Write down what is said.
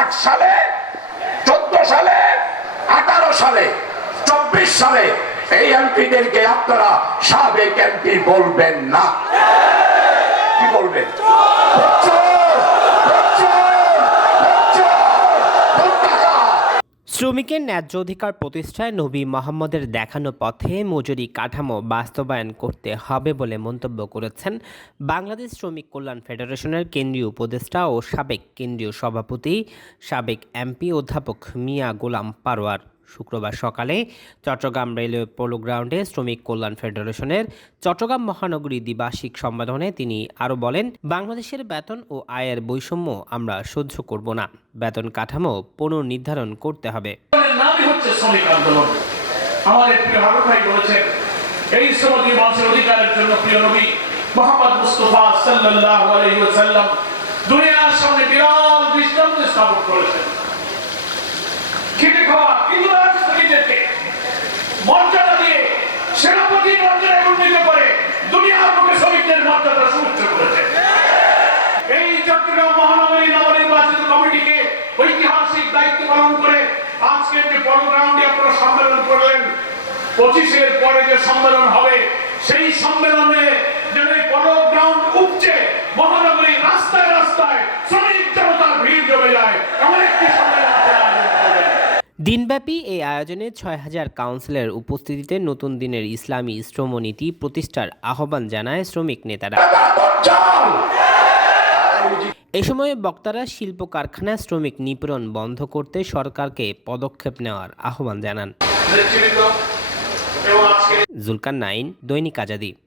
8 সালে, 14 সালে, 18 সালে, 24 সালে এই এমপিদেরকে আপনারা সাবেক এমপি বলবেন না। কি বলবেন? শ্রমিকের ন্যায্য অধিকার প্রতিষ্ঠায় নবী মোহাম্মদের দেখানো পথে মজুরি কাঠামো বাস্তবায়ন করতে হবে বলে মন্তব্য করেছেন বাংলাদেশ শ্রমিক কল্যাণ ফেডারেশনের কেন্দ্রীয় উপদেষ্টা ও সাবেক কেন্দ্রীয় সভাপতি সাবেক এমপি অধ্যাপক মিয়া গোলাম পারোয়ার। শুক্রবার সকালে চট্টগ্রাম রেলওয়ে পোলো গ্রাউন্ডে শ্রমিক কল্যাণ ফেডারেশনের চট্টগ্রাম মহানগরী দ্বিবার্ষিক সম্মেলনে তিনি আরও বলেন, বাংলাদেশের বেতন ও আয়ের বৈষম্য আমরা সহ্য করব না। বেতন কাঠামো পুনর্নির্ধারণ করতে হবে। নামই হচ্ছে শ্রমিক আন্দোলন। আমাদের প্রিয় হারুন ভাই বলেছেন, এই শ্রমিক মানুষের অধিকারের জন্য প্রিয় নবী মুহাম্মদ মুস্তাফা সাল্লাল্লাহু আলাইহি ওয়াসাল্লাম দুনিয়ার সামনে বিরাট দৃষ্টান্ত স্থাপন করেছেন। খেটে খাওয়া কিন্তু শ্রমিকদেরকে মর্যাদা দিয়ে সেনাপতির মর্যাদায় উন্নীত করে দুনিয়ার বুকে শ্রমিকদের মর্যাদা সুউচ্চ করেছে। এই চট্টগ্রাম মহানগরী নবনির্বাচিত কমিটিকে ঐতিহাসিক দায়িত্ব পালন করে আজকের যে পোলো গ্রাউন্ডে আপনারা সম্মেলন করলেন, 25-এর পরে যে সম্মেলন হবে সেই সম্মেলনে যেন এই পোলো গ্রাউন্ড উপচে মহানগরীর রাস্তায় রাস্তায় শ্রমিক জনতার ভিড় জমে যায় এমন একটি সম্মেলন আপনারা আয়োজন করবেন। দিনব্যাপী এই আয়োজনে 6,000 কাউন্সিলের উপস্থিতিতে নতুন দিনের ইসলামী শ্রমনীতি প্রতিষ্ঠার আহ্বান জানায় শ্রমিক নেতারা। এই সময় বক্তারা শিল্প কারখানায় শ্রমিক নিপীড়ন বন্ধ করতে সরকারকে পদক্ষেপ নেওয়ার আহ্বান জানান। জুলকার নাইন, দৈনিক আজাদী।